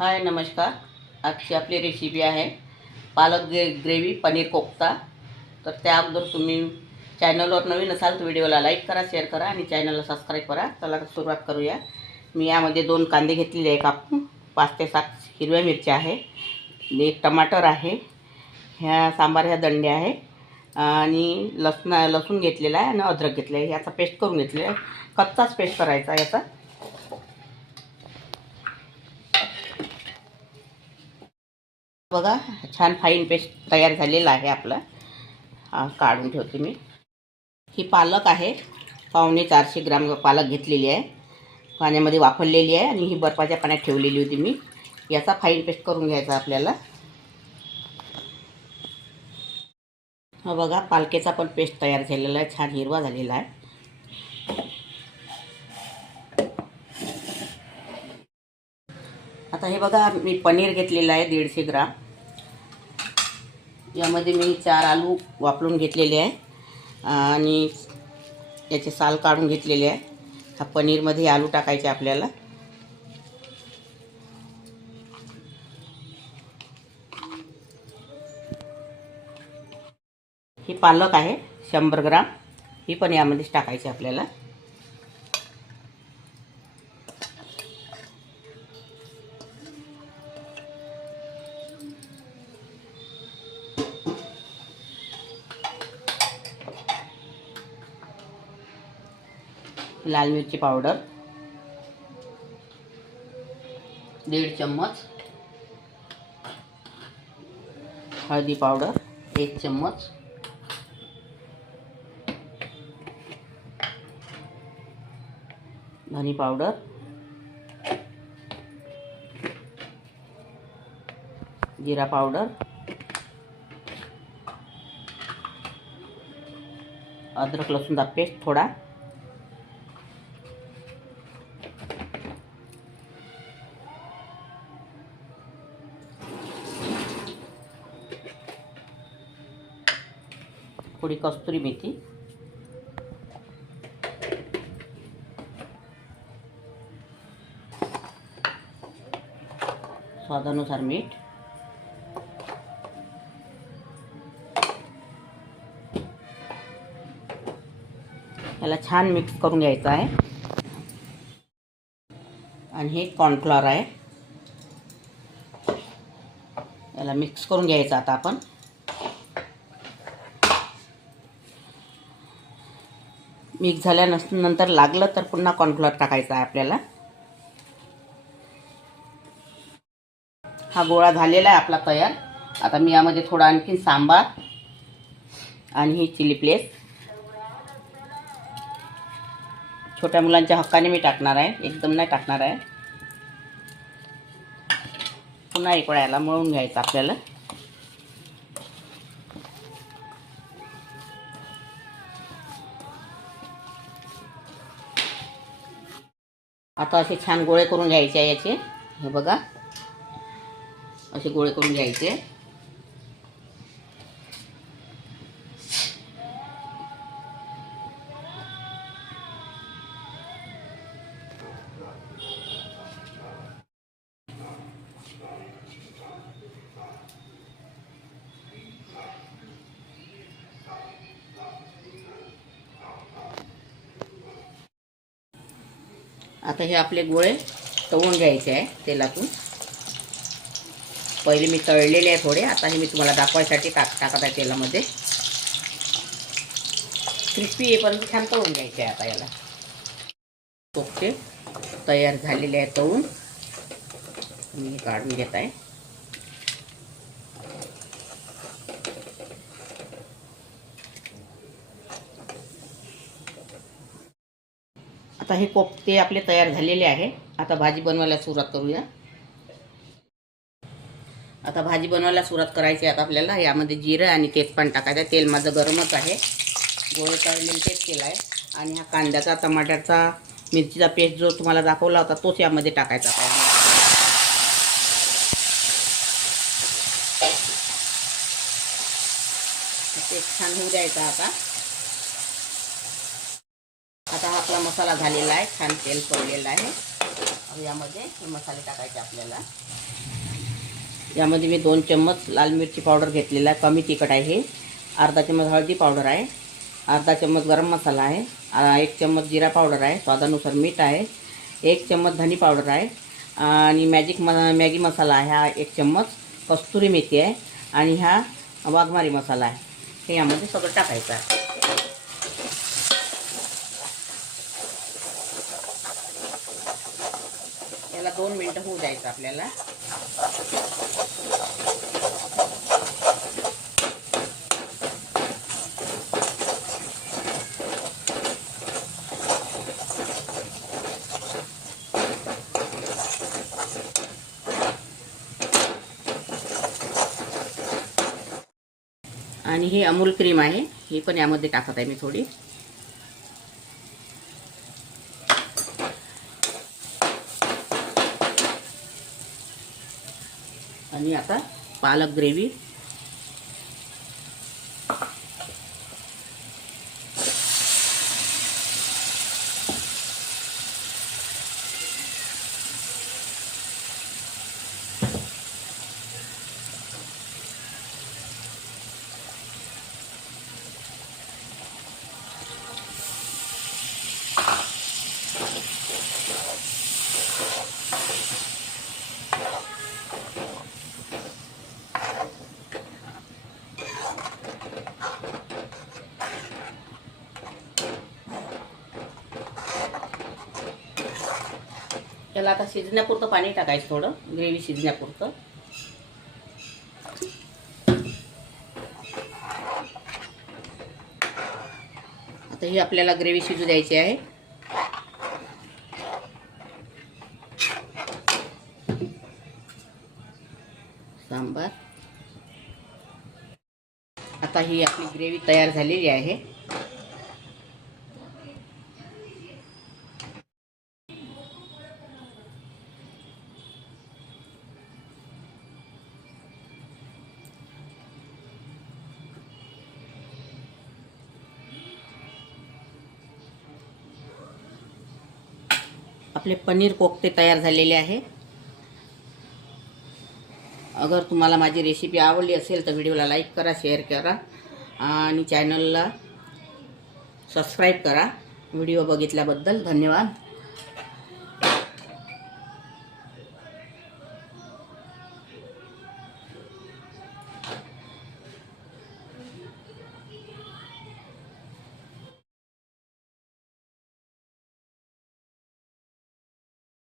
हाय नमस्कार. आजची आपली रेसिपी आहे पालक ग्रेव्ही पनीर कोफ्ता. तर त्या अगोदर तुम्ही चॅनलवर नवीन असाल तर व्हिडिओला लाईक करा, शेअर करा आणि चॅनलला सबस्क्राईब करा. चला सुरुवात करूया. मी यामध्ये 2 कांदे घेतलेले आहे कापून, 5 ते 7 हिरव्या मिरच्या आहे, 1 टमाटर आहे, ह्या सांबार ह्या दंड्या आहे आणि लसूण घेतलेला आहे आणि अद्रक घेतलं आहे. याचा पेस्ट करून घेतलेला आहे. कच्चाच पेस्ट करायचा याचा. बघा छान फाईन पेस्ट तयार झालेला आहे आपला. काढून ठेवते मी. ही पालक आहे, 450 ग्राम पालक घेतलेली आहे, पाण्यामध्ये वाफरलेली आहे आणि ही बर्फाच्या पाण्यात ठेवलेली होती मी. याचा फाईन पेस्ट करून घ्यायचा आपल्याला. हा बघा पालकेचा पण पेस्ट तयार झालेला आहे, छान हिरवा झालेला आहे. आता हे बघा मी पनीर घेतलेलं आहे 150 ग्राम. यामध्ये मी 4 आलू वापरून घेतलेले आहे आणि याचे साल काढून घेतलेले आहे. हा पनीरमध्ये आलू टाकायचे आपल्याला. ही पालक आहे 100 ग्राम, ही पण यामध्येच टाकायची आपल्याला. लाल मिरची पावडर 1.5 चम्मच, हळदी पावडर 1 चम्मच, धनी पावडर, जीरा पावडर, अदरक लसूण का पेस्ट थोड़ा, थोड़ी कस्तूरी मेथी, स्वादानुसार मीठ, याला छान मिक्स करून घ्यायचं आहे. आणि हे कॉर्नफ्लॉवर आहे, याला मिक्स करून घ्यायचं. आता आपण मिक्स झाल्यानंतर लागलं तर पुन्हा कॉर्नफ्लॉवर टाकायचा आहे आपल्याला. हा गोळा झालेला आहे आपला तयार. आता मी यामध्ये थोडा आणखी सांबार आणि ही चिली फ्लेक्स छोट्या मुलांच्या हक्काने मी टाकणार आहे, एकदम नाही टाकणार आहे. पुन्हा एक वेळा याला मळून घ्यायचं आपल्याला. आता असे छान गोळे करून घ्यायचे आहे याचे. हे बघा असे गोळे करून घ्यायचे. आता हे आपले गोळे तळून घ्यायचे आहे तेलातून. पहिले मी तळलेले आहे थोडे, आता हे मी तुम्हाला दाखवायसाठी टाकत आहे तेलामध्ये. क्रिस्पी येईपर्यंत छान तळून घ्यायचे आहे. आता याला कोफ्ते तयार झालेले आहे तळून, मी काढून घेत आहे. आता हे कोफ्ते आपले तयार झालेले आहे. आता भाजी बनवायला सुरुवात करूया. आता भाजी बनवायला सुरुवात करायची आहे. आता आपल्याला यामध्ये जिरं आणि तेजपान टाकायचं आहे. तेल माझं गरमच आहे, गोळे तळलेले तेच केलं आहे. आणि हा कांद्याचा, टमाटरचा, मिरचीचा पेस्ट जो तुम्हाला दाखवला होता तोच यामध्ये टाकायचा आहे. ते छान होऊ द्यायचा. आता हा आपला मसाला झालेला आहे, छान तेल पडलेला आहे. आता यामध्ये हे मसाले टाकायचे आपल्याला. यामध्ये मी 2 चम्मच लाल मिरची पावडर घेतलेला आहे, कमी तिखट आहे हे. अर्धा चम्मच हळदी पावडर आहे, अर्धा चम्मच गरम मसाला आहे, 1 चम्मच जिरा पावडर आहे, स्वादानुसार मीठ आहे, 1 चम्मच धनी पावडर आहे आणि मॅगी मसाला आहे हा 1 चम्मच, कस्तुरी मेथी आहे आणि हा वाघमारी मसाला आहे. हे यामध्ये सगळं टाकायचं आहे. याला 2 मिनटं होऊ द्यायचं आपल्याला. आणि हे अमूल क्रीम आहे, ही पण यामध्ये टाकत आहे मी थोडी. आणि आता पालक ग्रेव्ही. त्याला आता शिजण्यापुरतं पाणी टाकायचं, थोडं ग्रेव्ही शिजण्यापुरतं. आता ही आपल्याला ग्रेव्ही शिजू द्यायची आहे. सांबार. आता ही आपली ग्रेव्ही तयार झालेली आहे. आपले पनीर कोफ्ते तयार झालेले आहे. अगर तुम्हाला माझी रेसिपी आवडली असेल तर व्हिडिओला लाईक करा, शेअर करा आणि चॅनलला सबस्क्राईब करा. व्हिडिओ बघितल्याबद्दल धन्यवाद.